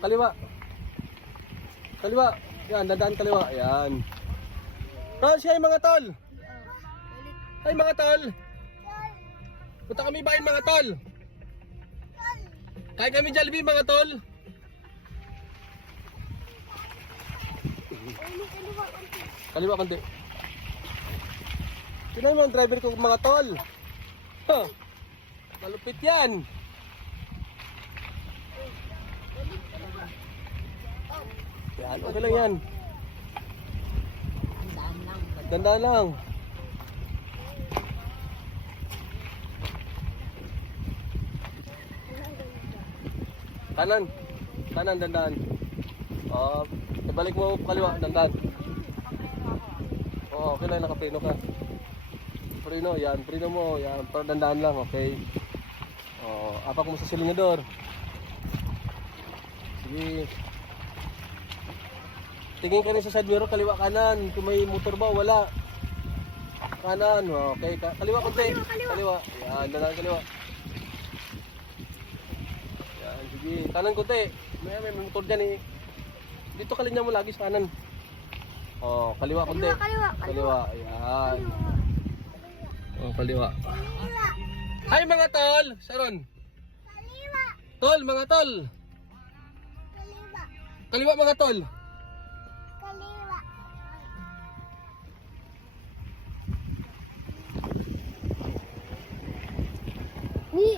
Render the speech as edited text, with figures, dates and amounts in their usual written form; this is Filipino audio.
Kaliwa. Kaliwa. Yan, dadaan kaliwa. Yan. Tol, siya yung mga tol. Ay mga tol. Punta kami bayan mga tol. Kain kami Jollibee mga tol. Kaliwa konti. Tingnan mo ang driver ko mga tol. Huh. Malupit yan. Yan, okay lang yan. Dandaan lang. Kanan. Kanan, dandaan. Ibalik mo kaliwa, dandaan. Oo, okay lang, nakapreno ka. Preno, yan. Preno mo, yan. Pero dandaan lang, okay. Apak mo sa silingador. Sige. Tingin ka rin sa side mirror, kaliwa kanan. Kung may motor ba, wala. Kanan, okay. Kaliwa konti. Kaliwa. Yan, dandaan kaliwa. Yan, sige. Kanan konti. May motor dyan eh. Dito kalinya mo lagi sa kanan. Kaliwa konti. Kaliwa. Yan. Kaliwa. Hi mga tol! Sharon! Kaliwa! Tol, mga tol! Kaliwa! Kaliwa mga tol! Kaliwa! Ni,